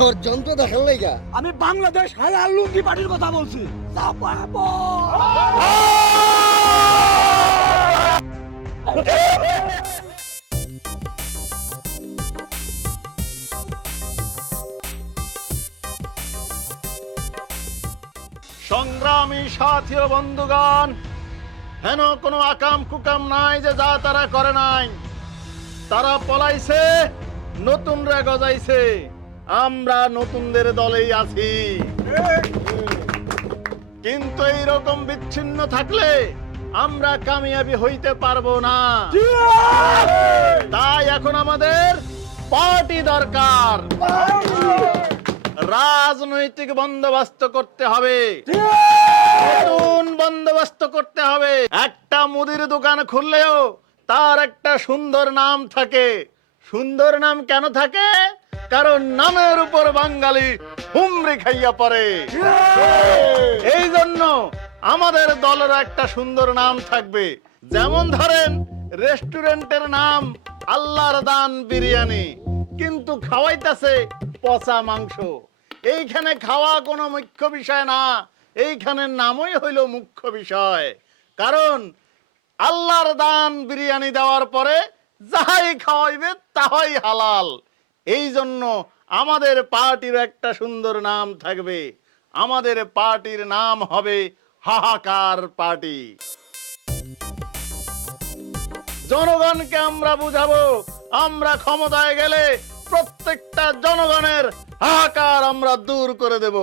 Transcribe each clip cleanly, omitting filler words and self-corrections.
তোর যন্ত্র দেখার লাইগা? আমি বাংলাদেশ হালাল লুঙ্গি পার্টির কথা বলছি। চাপাবো। সংগ্রামী সাথী ও বন্ধুগণ, হেন কোনো আকাম কুকাম নাই যে যা তারা করে নাই। তারা পলাইছে, নতুনরা গজাইছে, আমরা নতুনদের দলেই আছি। কিন্তু এইরকম বিচ্ছিন্ন থাকলে আমরা কামিয়াবি হইতে পারবো না। তাই এখন আমাদের পার্টি দরকার। রাজনৈতিক বন্দোবস্ত করতে হবে, নতুন বন্দোবস্ত করতে হবে। একটা মুদির দোকান খুললেও তার একটা সুন্দর নাম থাকে। সুন্দর নাম কেন থাকে? কারণ নামের উপর বাঙালি হুমড়ি খাইয়া পড়ে। এই জন্য আমাদের দলের একটা সুন্দর নাম থাকবে। যেমন ধরেন, রেস্টুরেন্টের নাম আল্লাহর দান বিরিয়ানি, কিন্তু খাওয়াইতাছে পচা মাংস। এইখানে খাওয়া কোনো মুখ্য বিষয় না, এইখানে নামই হইল মুখ্য বিষয়। কারণ আল্লাহর দান বিরিয়ানি দেওয়ার পরে যাহাই খাওয়াইবে তাহাই হালাল। এই জন্য আমাদের পার্টির একটা সুন্দর নাম থাকবে। আমাদের পার্টির নাম হবে হাহাকার পার্টি। জনগণকে আমরা বুঝাবো, আমরা ক্ষমতায় গেলে প্রত্যেকটা জনগণের হাহাকার আমরা দূর করে দেব।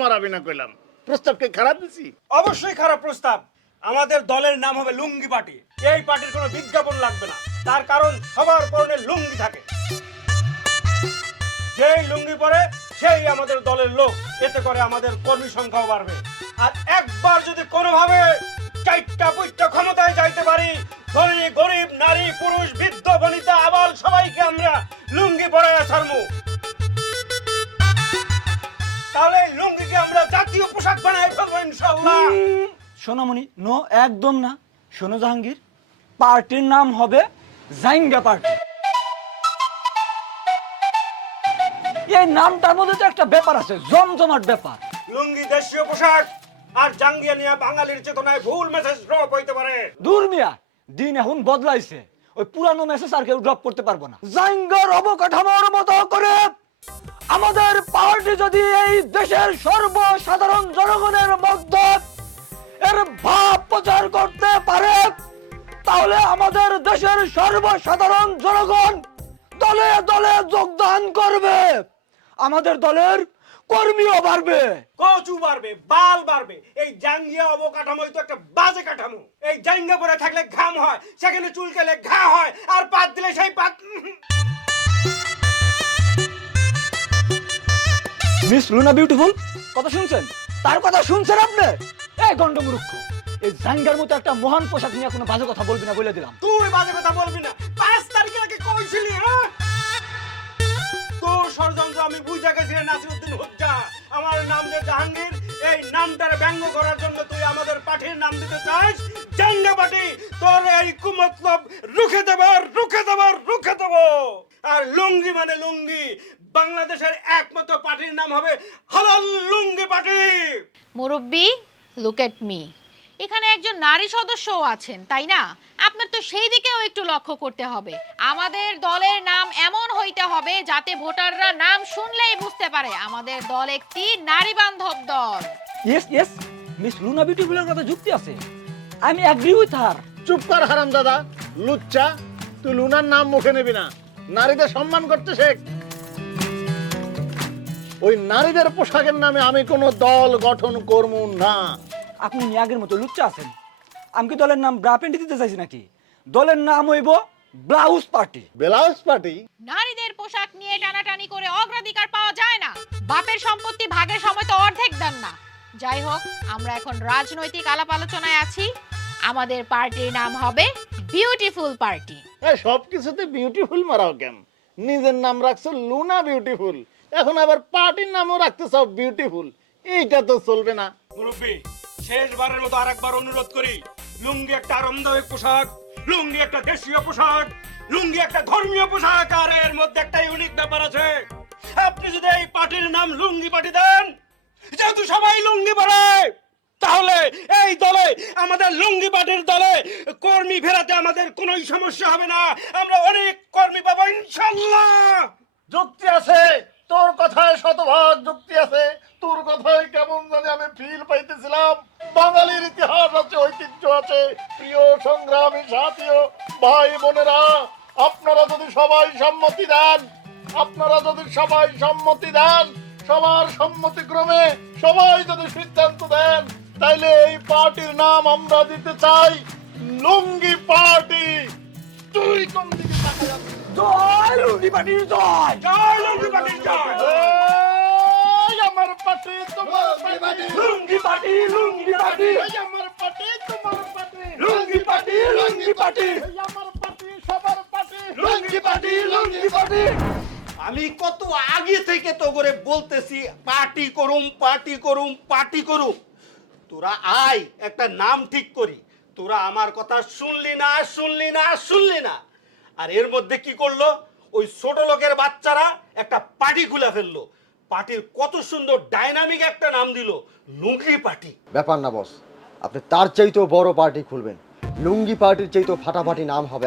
মারাবি না কইলাম, প্রস্তাবকে খারাপ দিছি? অবশ্যই খারাপ প্রস্তাব। আমাদের দলের নাম হবে লুঙ্গি পার্টি। এই পার্টির কোনো বিজ্ঞাপন লাগবে না, তার কারণ সবার পরনে লুঙ্গি থাকে। যেই লুঙ্গি পরে সেই আমাদের দলের লোক, এতে করে আমাদের কর্মী সংখ্যাও বাড়বে। আর একবার যদি কোনোভাবে চারটা পুইটা ক্ষমতায় যাইতে পারি, ধনী গরিব নারী পুরুষ বৃদ্ধ বনিতা আবাল সবাইকে আমরা লুঙ্গি পরাইয়া ছাড়বো। তাহলে লুঙ্গিকে আমরা জাতীয় পোশাক বানাই ফেলবো ইনশাআল্লাহ। সোনামণি, নো, একদম না। শোনো জাহাঙ্গীর, পার্টির নাম হবে জাইঙ্গা পার্টি। এই নামটার মধ্যে তো একটা ব্যাপার আছে, জমজমাট ব্যাপার। লুঙ্গি দেশীয় পোশাক, আর জাঙ্গিয়া নিয়ে বাঙালির চেতনায় ভুল মেসেজ ড্রপ হইতে পারে। দূর মিয়া, দিন এখন বদলাইছে, ওই পুরানো মেসেজ আর কেউ ড্রপ করতে পারবো না। জাইঙ্গার অবকাঠামোর মতো করে আমাদের পার্টি যদি এই দেশের সর্বসাধারণ জনগণের মধ্যে এর ভাব প্রচার করতে পারে, তাহলে আমাদের দেশের সর্বসাধারণ জনগণ দলে দলে যোগদান করবে। আমাদের দলের কর্মীও বাড়বে, কচু বাড়বে, বাল বাড়বে। এই জাঙ্গিয়া অবকাঠামোই তো একটা বাজে কাঠামো। এই জাঙ্গা পরে থাকলে ঘাম হয়, সেখানে চুলকালে ঘা হয়, আর পাত দিলে সেই পাত। মিস লুনা বিউটিফুল কথা শুনছেন? তার কথা শুনছেন আপনি? এই গন্ডমূর্খ, এই জাঙ্গার মতো একটা মহান পোশাক নিয়ে কোনো বাজে কথা বলবি না বলে দিলাম। তুই বাজে কথা বলবি না। 5 তারিখে নাকি কইছিলি, হ্যাঁ? তোর ষড়যন্ত্র আমি বুঝা গেছি রে নাসিরউদ্দিন হুজ্জা। আমার নাম যে জাহাঙ্গীর, এই নামটার ব্যঙ্গ করার জন্য তুই আমাদের পার্টির নাম দিতে চাস জাঙ্গা পার্টি। তোর এই কুমতলব রুখে দেব, রুখে দেব, রুখে দেব। আর লুঙ্গি মানে লুঙ্গি। বাংলাদেশের একমাত্র পার্টির নাম হবে হালাল লুঙ্গি পার্টি। মুরব্বি, লুক এট মি। এখানে একজন নারী সদস্যও আছেন, তাই না? আপনার তো সেই দিকেও একটু লক্ষ্য করতে হবে। আমাদের দলের নাম এমন হইতে হবে যাতে ভোটাররা নাম শুনলেই বুঝতে পারে আমাদের দল একটি নারী বান্ধব দল। ইয়েস ইয়েস, মিস লুনা বিউটিফুলের কথা যুক্তি আছে। আমি এগ্রি উইথ হার। চুপ কর হারামজাদা, লুচ্চা। তুই লুনার নাম মুখে নেবি না। নারীদের সম্মান করতে শেখ। ওই নারীদের পোশাকের নামে আমি কোনো দল গঠন করব না। আপনি আগের মতো লুচ্চা আছেন। আমি কি দলের নাম ব্রা প্যান্টি দিতে চাইছি নাকি? দলের নাম হইব ব্লাউজ পার্টি। Blouse party? নারীদের পোশাক নিয়ে টানাটানি করে অগ্রাধিকার পাওয়া যায় না। বাপের সম্পত্তি ভাগের সময় তো অর্ধেক দেন না। যাই হোক, আমরা এখন রাজনৈতিক আলাপ আলোচনায় আছি। আমাদের পার্টির নাম হবে বিউটিফুল পার্টি। এই সব কিছুতে বিউটিফুল মারাও কেন? নিজের নাম রাখছো লুনা বিউটিফুল, এখন আবার পার্টির নামও রাখতে সব বিউটিফুল। এইটা তো চলবে না। মুরব্বি, শেষবারের মতো আরেকবার অনুরোধ করি, লুঙ্গি একটা আরামদায়ক পোশাক। লুঙ্গি একটা দেশীয় পোশাক, লুঙ্গি একটা ধর্মীয় পোশাক, আর এর মধ্যে একটা ইউনিক ব্যাপার আছে। আপনি যদি এই পার্টির নাম লুঙ্গি পার্টি দেন, যেহেতু সবাই লুঙ্গি পরে, তাহলে এই দলে, আমাদের লুঙ্গি পার্টির দলে কর্মী ফেরাতে আমাদের কোনো সমস্যা হবে না। আমরা অনেক কর্মী পাবো ইনশাল্লাহ। যুক্তি আছে, তোর কথায় শতভাগ যুক্তি আছে। তোর কথায় কেমন জানি আমি ফিল পাইতেছিলাম। বাঙালির ইতিহাস আছে, ঐতিহ্য আছে। প্রিয় সংগ্রামী সাথী ও ভাই বোনেরা, আপনারা যদি সবাই সম্মতি দেন, সবার সম্মতিক্রমে সবাই যদি সিদ্ধান্ত দেন, তাইলে এই পার্টির নাম আমরা দিতে চাই লুঙ্গি পার্টি। তুই কোন দিকে তাকায় আছিস? জয় লুঙ্গি পার্টি জয়। জয় লুঙ্গি পার্টি জয়। এই আমার পার্টি, তোমার পার্টি। লুঙ্গি পার্টি লুঙ্গি পার্টি এই আমার পার্টি, তোমার পার্টি। লুঙ্গি পার্টি লুঙ্গি পার্টি এই আমার পার্টি, সবার পার্টি। লুঙ্গি পার্টি লুঙ্গি পার্টি। আমি কত আগে থেকে তো করে বলতেছি পার্টি করুম। তোরা আয় একটা নাম ঠিক করি। তোরা আমার কথা শুনলি না। আর এর মধ্যে কি করলো, ওই ছোট লোকের বাচ্চারা একটা পার্টি খুলে ফেললো। পার্টির কত সুন্দর ডাইনামিক একটা নাম দিল, লুঙ্গি পার্টি। ব্যাপার না বস, আপনি তার চাইতেও বড় পার্টি খুলবেন। লুঙ্গি পার্টির চাইতেও ফাটাফাটি নাম হবে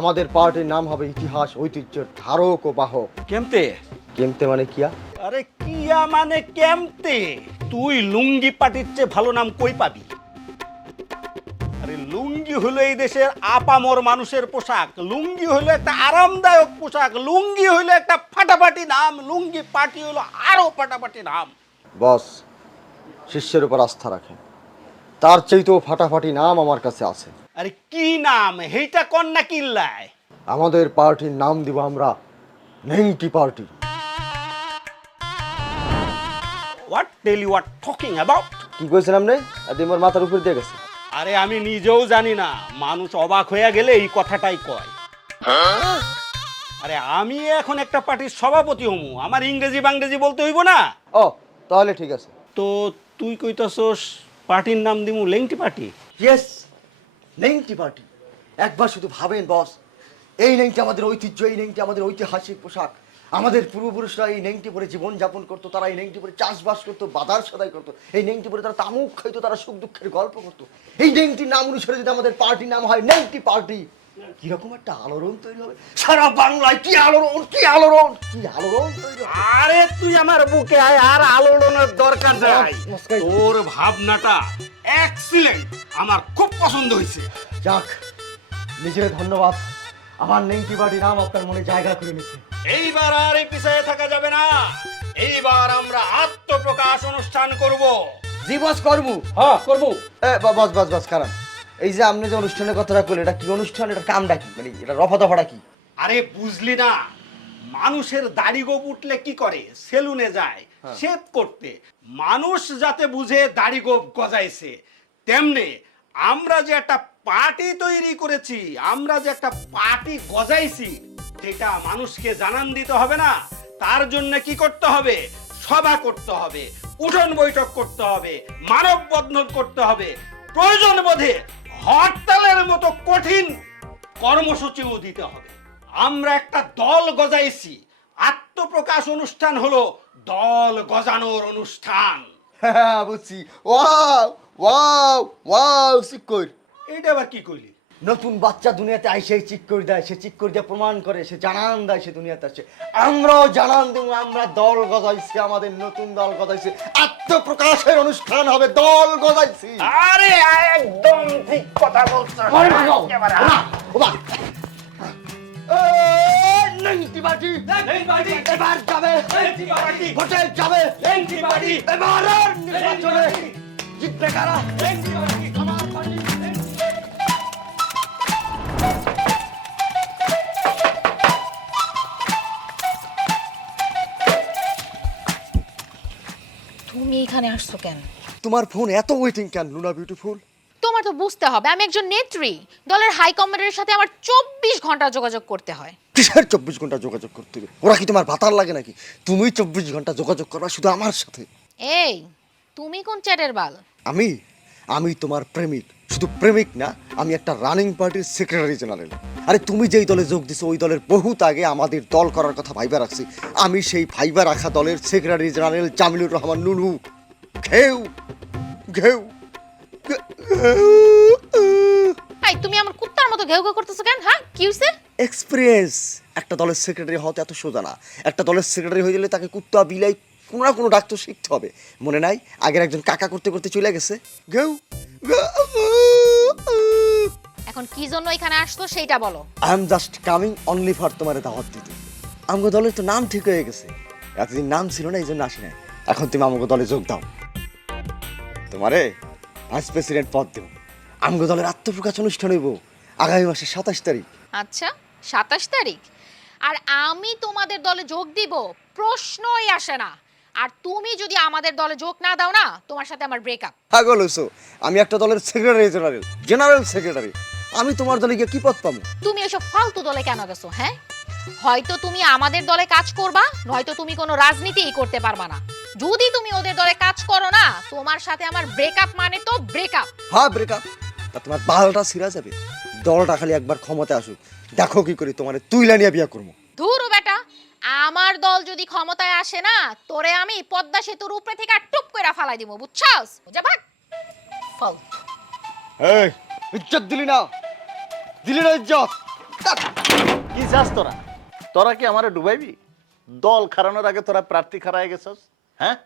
আমাদের পার্টির নাম হবে ইতিহাস ঐতিহ্যের ধারক ও বাহক। কেমতে মানে কিয়া? আরে কিয়া মানে কেমতে? তুই লুঙ্গি পার্টির চেয়ে ভালো নাম কই পাবি? আরে লুঙ্গি হলো এই দেশের আপামর মানুষের পোশাক, লুঙ্গি হলো একটা আরামদায়ক পোশাক, লুঙ্গি হলো একটা ফাটাফাটি নাম, লুঙ্গি পার্টি হলো আরো ফাটাফাটি নাম। বস, শিষ্যের উপর আস্থা রাখেন, তার চাইতেও ফাটাফাটি নাম আমার কাছে আছে। আরে কি নাম হেইটা কন্যা কিল্লায়? আমাদের পার্টির নাম দিব আমরা নেংটি party. What the hell you are talking about? কি কইছেন আপনি? আপনি মোর মাথার উপর দিয়ে গেছে। আরে আমি নিজেও জানি না, মানুষ অবাক হয়ে গেলে এই কথাটাই কয়। আরে আমি এখন একটা পার্টির সভাপতি হমু, আমার ইংরেজি বাংরেজি বলতে হইব না? ও তাহলে ঠিক আছে। তো তুই কইতাছস পার্টির নাম দিমু লেংটি পার্টি? ইয়েস, নেংটি পার্টি। একবার শুধু ভাবেন বস, এই নেংটি আমাদের ঐতিহ্য, এই নেংটি আমাদের ঐতিহাসিক পোশাক। আমাদের পূর্বপুরুষরা এই নেংটি পরে জীবন যাপন করতো, তারা এই নেংটি পরে চাষবাস করতো, বাজার সদাই করতো, এই নেংটি পরে তারা তামুক খাইতো, তারা সুখ দুঃখের গল্প করতো। এই নেংটির নাম অনুসারে যদি আমাদের পার্টির নাম হয় নেংটি পার্টি, কিরকম একটা আলোড়ন তৈরি হবে সারা বাংলায়। কি আলোড়ন তৈরি হবে। আরে তুই আমার বুকে আয়, আর আলোড়নের দরকার নাই। মস্কাই। তোর ভাবনাটা এক্সিলেন্ট, আমার খুব পছন্দ হয়েছে। যাক, নিজের ধন্যবাদ, আমার নেংটি পার্টি নাম আপনার মনে জায়গা করে নিচ্ছে। এইবার আর এই পিছিয়ে থাকা যাবে না, এইবার আমরা আত্মপ্রকাশ অনুষ্ঠান করব। জি বস, করবো। হ্যাঁ করবো। বস কারণ এই যে আপনি যে অনুষ্ঠানের কথাটা বললেন, এটা কি অনুষ্ঠান, এটা কামটা কি, মানে এটা রফা দফাটা কি? আরে বুঝলি না, মানুষের দাড়ি গোপ উঠলে কি করে, সেলুনে যায় শেভ করতে। মানুষ যাতে বুঝে দাড়ি গোপ গজাইছে, তেমনি আমরা যে একটা পার্টি তৈরি করেছি, আমরা যে একটা পার্টি গজাইছি, সেটা মানুষকে জানান দিতে হবে না? তার জন্য কি করতে হবে? সভা করতে হবে, উঠোন বৈঠক করতে হবে, মানববন্ধন করতে হবে, প্রয়োজন বোধে হরতালের মতো কঠিন কর্মসূচিও দিতে হবে। আমরা একটা দল গজাইছি, আত্মপ্রকাশ অনুষ্ঠান হলো দল গজানোর অনুষ্ঠান। হ্যাঁ বুঝছি। ওয়াও ওয়াও ওয়াও, চিক্কর। এইটা আবার কি কইলি? নতুন বাচ্চা দুনিয়াতে আইসে চিক্কর দেয়, সে চিক্কর দিয়ে প্রমাণ করে, সে জানান দেয় সে দুনিয়াতে আসছে। আমরাও জানান দেব, আমরা দল গজাইছি, আমাদের নতুন দল গজাইছে, আত্মপ্রকাশের অনুষ্ঠান হবে, দল গজাইছি। আরে একদম ঠিক কথা বলছ। নেংটি পার্টি নেংটি পার্টি, এবার যাবে, নেংটি পার্টি, ভোটে যাবে, নেংটি পার্টি, এবার আর নির্বাচনে জিতবে কারা? নেংটি পার্টি, আমার পার্টি। তুমি এখানে আসছো কেন? তোমার ফোন এত ওয়েটিং কেন লুনা বিউটিফুল? তোমার তো বুঝতে হবে, আমি একজন নেত্রী, দলের হাই কমান্ডারের সাথে আমার 24 ঘন্টা যোগাযোগ করতে হয়। কিসের 24 ঘন্টা যোগাযোগ করতে হবে? ওরা কি তোমার ভাতার লাগে নাকি? তুমি 24 ঘন্টা যোগাযোগ করবা শুধু আমার সাথে। এই তুমি কোন চ্যাটের বাল? আমি তোমার প্রেমিক, শুধু প্রেমিক না, আমি একটা রানিং পার্টির সেক্রেটারি জেনারেল। আরে তুমি যেই দলে যোগ দিছো ওই দলের বহুত আগে আমাদের দল করার কথা ভাইবা রাখছি। আমি সেই ভাইবা রাখা দলের সেক্রেটারি জেনারেল জামিলুর রহমান নুনু। ঘেউ ঘেউ এই তুমি আমার কুত্তার মতো ঘেউ ঘেউ করতেছো কেন? হ্যাঁ, কি হইছে? এক্সপিরিয়েন্স। একটা দলের সেক্রেটারি হওয়া তো এত সোজা না। একটা দলের সেক্রেটারি হয়ে গেলে তাকে কুত্তা বিলাই কোনো না কোনো ডাক্তার শিখতে হবে। মনে নাই আগের একজন কাকা করতে করতে চলে গেছে? ঘেউ এখন কি জন্য এখানে আসছো সেইটা বলো। I am just coming only for তোমার দাওয়াত দিতে। আমগো দলের তো নাম ঠিক হয়ে গেছে, এতদিন নাম ছিল না এই জন্য আসি নাই। এখন তুমি আমগো দলে যোগ দাও, তোমারে ভাইস প্রেসিডেন্ট পদ দেব। আমগো দলের আত্মপ্রকাশ অনুষ্ঠান হইব আগামী মাসের 27 তারিখ। আচ্ছা, 27 তারিখ। আর আমি তোমাদের দলে যোগ দিব প্রশ্নই আসে না। আর তুমি যদি আমাদের দলে যোগ না দাও না, তোমার সাথে আমার ব্রেকআপ। পাগল হইছো? আমি একটা দলের সেক্রেটারি জেনারেল সেক্রেটারি। আমি তোমার দলে গিয়ে কি পদ পাবো? তুমি এসব ফালতু দলে কেন গেছো? হ্যাঁ, হয়তো তুমি আমাদের দলে কাজ করবা, নয়তো তুমি কোনো রাজনীতিই করতে পারবা না। যদি তুমি ওদের দলে কাজ করো না, তোমার সাথে আমার ব্রেকআপ মানে তো ব্রেকআপ। হ্যাঁ ব্রেকআপ। তা তোমার বালটা ছিঁড়া যাবে। দলটা খালি একবার ক্ষমতায় আসুক, দেখো কি করি তোমারে তুইলা নিয়ে বিয়া করবো। ধুরু বেটা, আমার দল যদি ক্ষমতায় আসে না, তোরে আমি পদ্মা সেতুর উপরে থেকে টুপ করে ফালাই দিব, বুঝছস? যা ভাগ ফালতু। এই ইজ্জত দিলি না, দিলি না ইজ্জত। কি চাস তোরা? তোরা কি আমারে ডুবাইবি? দল খারানোর আগে তোরা প্রার্থী খারায় গেছস? হ্যাঁ,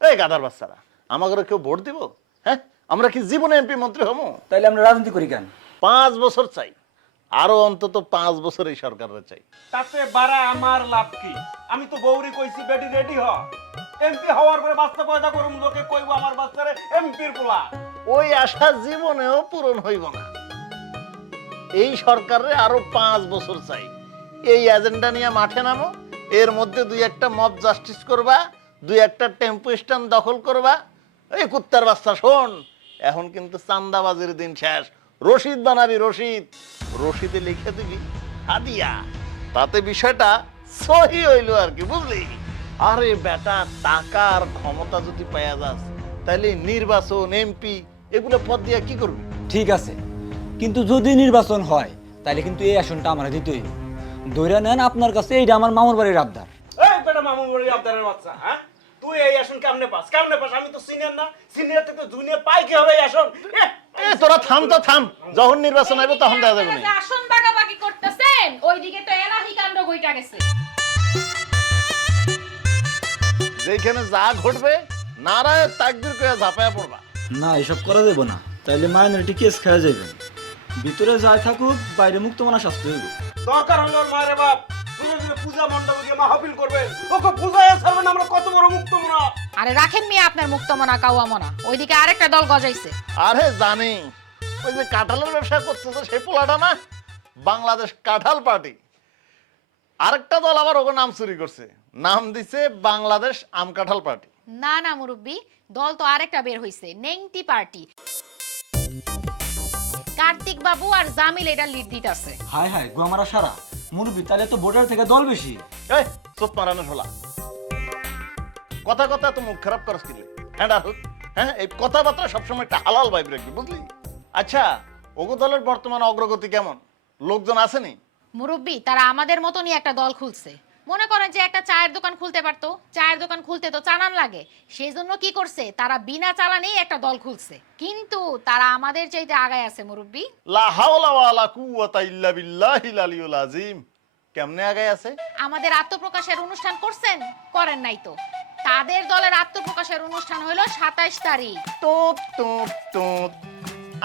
এই গাধার বাচ্চারা, আমাকে কেউ ভোট দিব? হ্যাঁ, আমরা কি জীবনে এমপি মন্ত্রী হবো? তাইলে আমরা রাজনীতি করি কেন? 5 বছর চাই, আরো অন্তত 5 বছর এই সরকারের চাই। তাতে বাড়া আমার লাভ কি? আমি তো বৌরি কইছি বেটি রেডি হ, এমপি হওয়ার পরে বাচ্চা পয়দা করুম, লোকে কইব আমার বাচ্চারে এমপির পোলা। ওই আশা জীবনেও পূরণ হইব না। এই সরকারে আরো 5 বছর চাই। এই এজেন্ডা নিয়ে মাঠে নামো, এর মধ্যে 2-1টা মব জাস্টিস করবা, 2-1টা টেম্পো স্ট্যান্ড দখল করবা। এই কুত্তার বাচ্চা শোন, এখন কিন্তু চান্দাবাজির দিন শেষ। রশিদ বানাবি, রশিদ, রশিদে লিখে দিবি হাদিয়া, তাতে বিষয়টা সহি হইলো আর কি, বুঝলি? আরে বেটা, টাকার ক্ষমতা যদি পাওয়া যাস, তাহলে নির্বাচন, এমপি এগুলো পদ দিয়া কি করবি? ঠিক আছে, কিন্তু যদি নির্বাচন হয় তাহলে কিন্তু এই আসনটা আমার দিতেই হবে। ধরে নেন আপনার কাছে এইটা আমার মামুর বাড়ির আবদার। এই বেটা মামুন বড়ি আবদারের বাচ্চা, হ্যাঁ? তুই এই আসন কেমনে পাস? কেমনে পাস? আমি তো সিনিয়র না, সিনিয়র থেকে জুনিয়র পাই কি হবে এই আসন? এ তোরা থাম তো থাম, যখন নির্বাচন আইব তখন দেখা যাবে না। আসন ভাগাভাগি করতেছেন, ওইদিকে তো এলাহি কাণ্ড বইটা গেছে। যেখানে যা ঘটবে নারায় তাকবীর কইয়া ঝাঁপায়া পড়বা। না, এসব করা যাবে না, তাইলে মাইনরিটি কেস খাওয়া যাবে। ভিতরে যাই থাকুক, বাইরে মুক্ত মানা শাস্তি হইব। দরকার হলে ওর মায়ের বাপ পূজা মণ্ডপে গিয়ে মাহফিল করবেন, ওকে পূজায় ছাড়বেন। আমরা কত বড় মুক্ত মনা। আরে রাখেন মিয়া আপনার মুক্তমনা কাওয়ামনা, ওইদিকে আরেকটা দল গজাইছে। আরে জানি, ওই যে কাঁঠালের ব্যবসা করতেছে সেই পোলাটা না, বাংলাদেশ কাঁঠাল পার্টি। আরেকটা দল আবার ওকে নাম চুরি করছে, নাম দিছে বাংলাদেশ আম কাঁঠাল পার্টি। না না মুরব্বি, দল তো আরেকটা বের হইছে, নেংটি পার্টি। কার্তিক বাবু আর জামিল এটা লিড দিতেছে। হায় হায়, গোয়ামারা সারা মুরব্বি, তাহলে তো ভোটার থেকে দল বেশি। এই চোট মারানোর হলা, কথা কথা তো মুখ খারাপ করস কিলে। হ্যাঁ, এই কথাবার্তা সবসময় একটা হালাল ভাইব রাখবি, বুঝলি? আচ্ছা, ওগো দলের বর্তমান অগ্রগতি কেমন? লোকজন আসেনি? মুরব্বি, তারা আমাদের মতনই একটা দল খুলছে। মনে করেন যে একটা চায়ের দোকান খুলতে পারতো, চায়ের দোকান খুলতে তো চালান লাগে, সেই জন্য কি করছে, তারা বিনা চালানেই একটা দল খুলছে। কিন্তু তারা আমাদের চাইতে আগায় আছে মুরব্বি। লা হাওলা ওয়ালা কুওয়াতা ইল্লা বিল্লাহিল আলিয়্যিল আযীম। কেমনে আগায় আছে? আমাদের আত্মপ্রকাশের অনুষ্ঠান করছেন? করেন নাই তো। তাদের দলের আত্মপ্রকাশের অনুষ্ঠান হলো 27 তারিখ। টুপ টুপ টুপ।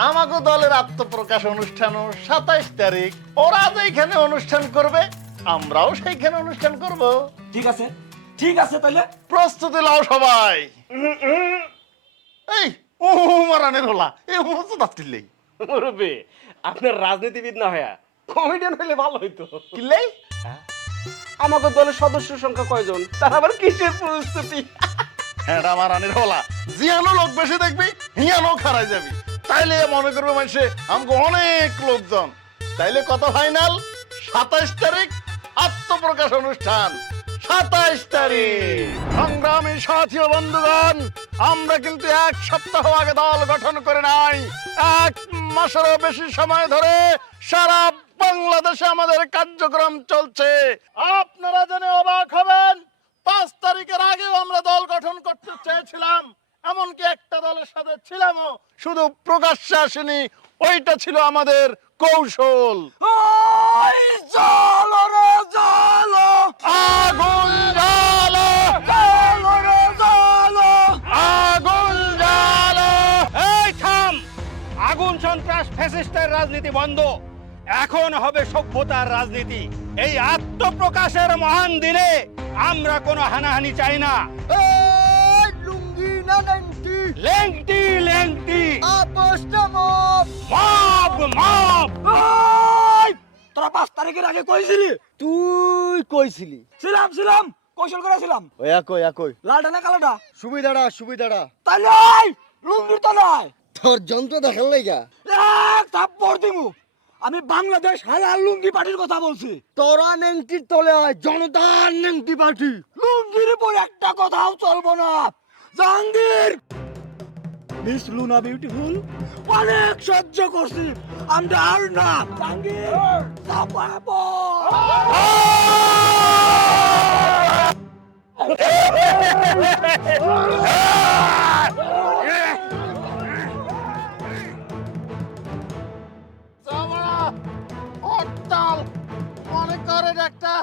আমাগো দলের আত্মপ্রকাশ অনুষ্ঠানও 27 তারিখ। ওরা যেখানে অনুষ্ঠান করবে আমরাও সেইখানে অনুষ্ঠান করব। ঠিক আছে, ঠিক আছে, তাহলে প্রস্তুতি নাও সবাই। এই ও মারানের হলা, এই মুহূর্তে দাঁতটিলেই মুরব্বি, আপনার রাজনীতিবিদ না হইয়া কমেডিয়ান হইলে ভালো হইতো। কিল্লাই আমাদের দলের সদস্য সংখ্যা কয়জন, তার আবার কিসের প্রস্তুতি? হ্যাঁ মারানের হলা, জিয়ানো লোক বেশি দেখবি, হিয়ানো খারাই যাবি, তাইলে মনে করবে মানুষে আমাকে অনেক লোকজন। তাইলে কত ফাইনাল? 27 তারিখ আত্মপ্রকাশ অনুষ্ঠান। 27 তারিখ। সংগ্রামী সাথী ও বন্ধুগণ, আমরা কিন্তু 1 সপ্তাহ আগে দল গঠন করে নাই, 1 মাসেরও বেশি সময় ধরে সারা বাংলাদেশে আমাদের কার্যক্রম চলছে। আপনারা জেনে অবাক হবেন, 5 তারিখের আগেও আমরা দল গঠন করতে চেয়েছিলাম, এমনকি একটা দলের সাথে ছিলামও, শুধু প্রকাশ্যে আসেনি। ওইটা ছিল আমাদের কৌশল। ওই জ্বালো রে জ্বালো, আগুন জ্বালো, জ্বালো রে জ্বালো। আগুন জ্বালো। এই থাম, আগুন সন্ত্রাস ফ্যাসিস্টের রাজনীতি বন্ধ, এখন হবে সভ্যতার রাজনীতি। এই আত্মপ্রকাশের মহান দিনে আমরা কোনো হানাহানি চাই না। এই লুঙ্গি না নেংটি, লেংটি লেংটি, আপোষটা মত। Mob mob. ওই, তোরা 5 তারিখের আগে কইছিলি? তুই কইছিলি ছিলাম কৌশল করেছিলাম। ওই একই একই লালটা না কালোটা? সুবিধাটা তাই নাই, লুঙ্গির তো নাই। তোর যন্ত্র দেখার লাইগা এক থাপ্পড় দিমু। আমি বাংলাদেশ হালাল লুঙ্গি পার্টির কথা বলছি। তোরা নেংটির তলে আয়, জনতার নেংটি পার্টি। লুঙ্গির উপর একটা কথাও চলবো না। জাহাঙ্গীর, মিস লুনা বিউটিফুল, অনেক সহ্য করছি, আমরা আর না। জাহাঙ্গীর, চাপাবো। হরতাল মনে করেন, একটা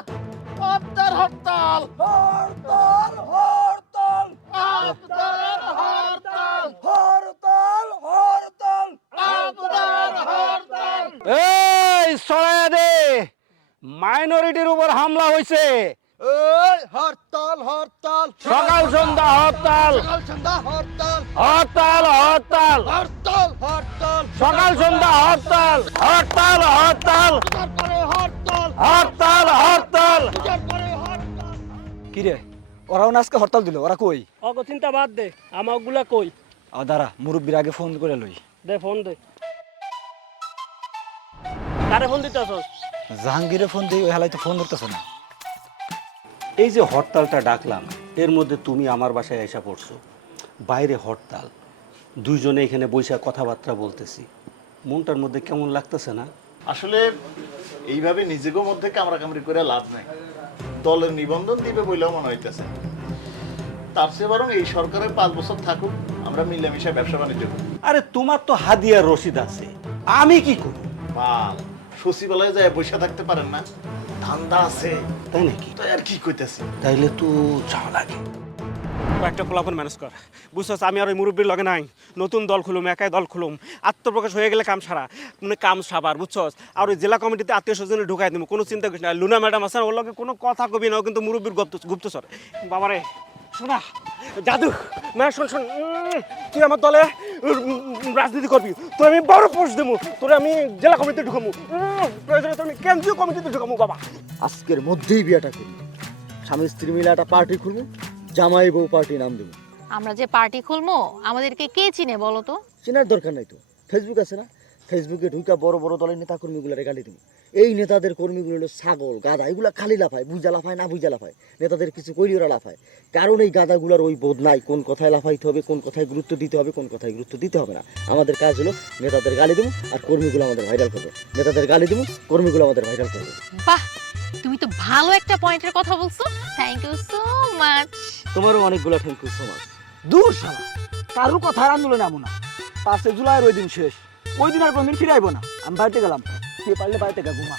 হরতাল হরতাল হরতাল হরতাল আপনার হরতাল, হরতাল হরতাল। আপনার হরতাল। এই সরায়া দে, মাইনরিটির উপর হামলা হয়েছে। এই হরতাল হরতাল সকাল সন্ধ্যা হরতাল, সকাল সন্ধ্যা হরতাল, হরতাল হরতাল, হরতাল হরতাল, সকাল সন্ধ্যা হরতাল, হরতাল হরতাল, তারপরে হরতাল, হরতাল হরতাল। তারপরে হরতাল। কি রে, ওরাও না আজকে হরতাল দিল? ওরা কই? অগ চিন্তা বাদ দে, আমাগুলা কই? দাঁড়া, মুরব্বীর আগে ফোন করে লই। দে ফোন দে। কারে ফোন দিতেছস? জাহাঙ্গীরে ফোন দিই, ওই হালাই তো ফোন ধরতেছে না। এই যে হরতালটা ডাকলাম, এর মধ্যে তুমি আমার বাসায় এসে পড়ছো। বাইরে হরতাল, দুইজনে এখানে বৈশা কথাবার্তা বলতেছি, মনটার মধ্যে কেমন লাগতেছে না? আসলে এইভাবে নিজেদের মধ্যে কামড়াকামড়ি করে লাভ নাই। দলের নিবন্ধন দিবে বলেও মনে হইতেছে। তার চেয়ে বরং এই সরকারের 5 বছর থাকুক, আমরা মিলেমিশে ব্যবসা বাণিজ্য করি। আরে তোমার তো হাদিয়ার রসিদ আছে, আমি কি করব? মাল সচিবালয়ে যায় বসে থাকতে পারেন না? ধান্দা আছে, তাই নাকি? তো আর কি কইতেছি। তাইলে তো যাওয়া লাগে। একটা পোলাপন ম্যানেজ কর। বুঝছস, আমি আর ওই মুরব্বীর লগে নাই, নতুন দল খুলুম, একাই দল খুলুম। আত্মপ্রকাশ হয়ে গেলে কাম সারা, মানে কাম সাবার, বুঝছস। আর ওই জেলা কমিটিতে আত্মীয় স্বজনে ঢুকাই দিব, কোনো চিন্তা করিস না। লুনা ম্যাডাম আছে, ওর লগে কোনো কথা কবি না, ও কিন্তু মুরব্বীর গুপ্তচর। বাবারে শোনা, জাদু না, শোন শোন, তুই আমার দলে রাজনীতি করবি, তোর আমি বড় পোস্ট দেবো, তোর আমি জেলা কমিটিতে ঢুকামু, প্রয়োজনে তোর আমি কেন্দ্রীয় কমিটিতে ঢুকামু। বাবা, আজকের মধ্যেই বিয়েটা করি, স্বামী স্ত্রী মিলে একটা পার্টি খুলবো, জামাই বউ পার্টি নাম দেবো। আমরা যে পার্টি খুলবো, আমাদেরকে কে চিনে বলো তো? চেনার দরকার নাই তো, ফেসবুক আছে না, ফেসবুকে ঢুকা বড় বড় দলের নেতা কর্মীগুলোরে গালি দেবো। এই নেতাদের কর্মীগুলো হলো ছাগল গাধা, এগুলা খালি লাফায়, বুঝা লাফায় না বুঝা লাফায়, নেতাদের কিছু কইলি ওরা লাফায়। কারণ এই গাধাগুলার ওই বোধ নাই কোন কথায় লাফাইতে হবে, কোন কথায় গুরুত্ব দিতে হবে, কোন কথায় গুরুত্ব দিতে হবে না। আমাদের কাজ হলো নেতাদের গালি দেবো আর কর্মীগুলো আমাদের ভাইরাল করবে, নেতাদের গালি দেবো, কর্মীগুলো আমাদের ভাইরাল করবে। বাহ, তুমি তো ভালো একটা পয়েন্টের কথা বলছো। Thank you so much. তোমারও অনেকগুলো থ্যাংক ইউ সো মাচ। দূর শালা, কারো কথার আন্দোলন নামো না। 5 জুলাইয়ের ওই দিন শেষ, ওই দিন আর কোনদিন ফিরে আইবো না। আমি বাড়িতে গেলাম, কে পারলে বাড়িতে গা ঘুমা।